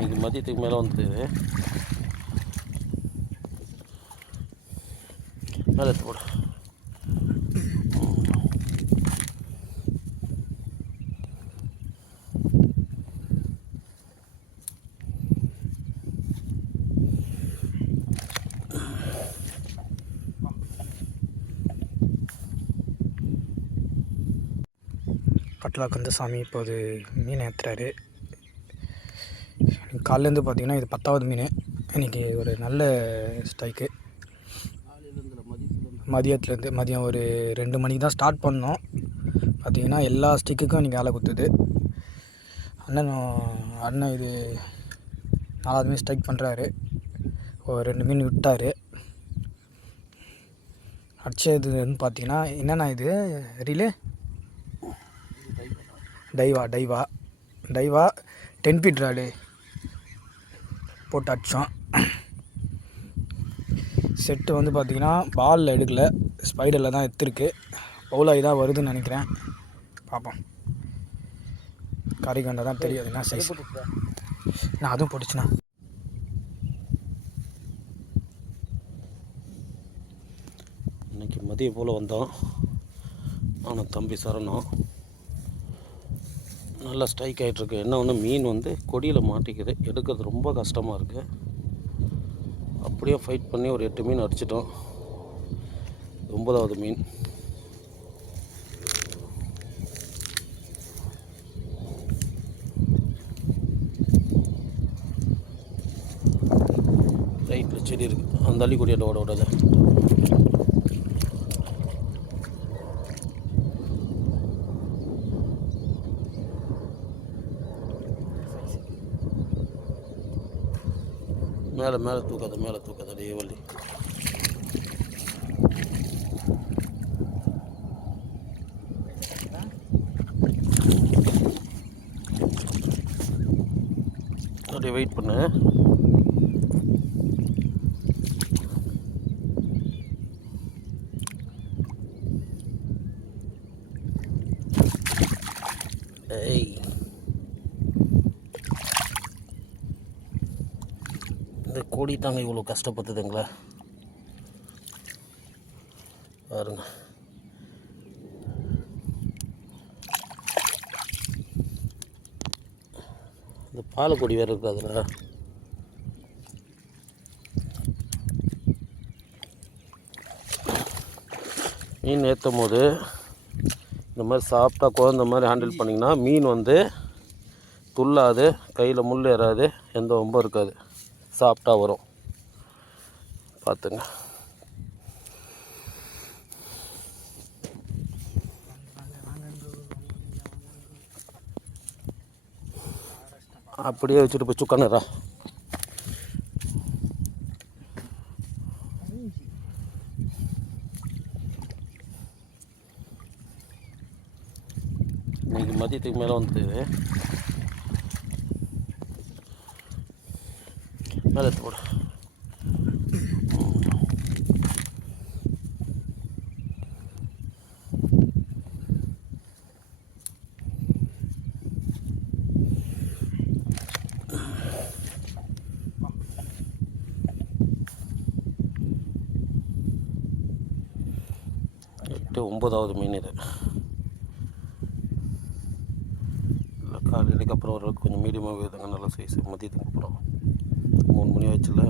இன்றைக்கி மதியத்துக்கு மேலே வந்து மேலே எடுத்து போடு. கட்லா கந்தசாமி இப்போ அது மீன் ஏற்றுறாரு. காலையிலேருந்து பார்த்தீங்கன்னா இது 10வது மீன். இன்றைக்கி ஒரு நல்ல ஸ்ட்ரைக்கு. மதியம் ஒரு 2 மணிக்கு தான் ஸ்டார்ட் பண்ணோம். பார்த்திங்கன்னா எல்லா ஸ்டிக்குக்கும் இன்றைக்கி வேலை கொடுத்துது. அண்ணன் இது 4வது மீன் ஸ்ட்ரைக் பண்ணுறாரு. ஒரு 2 மீன் விட்டார். அடிச்சதுன்னு பார்த்தீங்கன்னா என்னென்னா இது ரீலு டைவா 10 ஃபீட் ராடு போட்டு அடித்தோம். செட்டு வந்து பார்த்திங்கன்னா பாலில் எடுக்கலை, ஸ்பைடரில் தான் எடுத்துருக்கு. பவுலாகி தான் வருதுன்னு நினைக்கிறேன். பார்ப்போம். கறிகண்டை தான் தெரியாது என்ன சைஸ். நான் அதுவும் போட்டுச்சுண்ணா. இன்றைக்கி மதியம் போல் வந்தோம். ஆனால் தம்பி சரணம் நல்லா ஸ்ட்ரைக் ஆகிட்டுருக்கு. என்ன ஒன்று மீன் வந்து கொடியில் மாட்டிக்குது, எடுக்கிறது ரொம்ப கஷ்டமாக இருக்குது. அப்படியே ஃபைட் பண்ணி ஒரு 8 மீன் அடிச்சிட்டோம். 9வது மீன். ரைட்டில் செடி இருக்குது, அந்த அள்ளி கொடியாட்ட ஓட விடாத. மேலே தூக்காத ஏவல்லி. அப்படியே வெயிட் பண்ணு. ஏய், இந்த கோடி தாங்க இவ்வளோ கஷ்டப்பட்டுதுங்களா பாருங்க. இந்த பாலக்கொடி வேறு இருக்குது அதில். மீன் ஏற்றும் போது இந்த மாதிரி சாஃப்டாக குழந்த மாதிரி ஹேண்டில் பண்ணிங்கன்னா மீன் வந்து துள்ளாது, கையில் முள் ஏறாது, எந்த வம்பும் இருக்காது, சாஃப்டாக வரும். பார்த்துங்க. அப்படியே வச்சுட்டு போய் சுக்கானுறா. இன்றைக்கி மதியத்துக்கு மேலே வந்து மேலே எடுத்து போடு. எட்டு 9வது மீன் இது. இல்லை காலையிலக்கு அப்புறம் ஓரளவுக்கு கொஞ்சம் மீடியமாக வேதுங்க, நல்ல சைஸ். மதியத்துக்கு அப்புறம் 3 மணி ஆச்சுல்ல.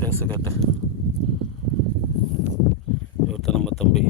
பேச கேட்டு இவர்தான் நம்ம தம்பி.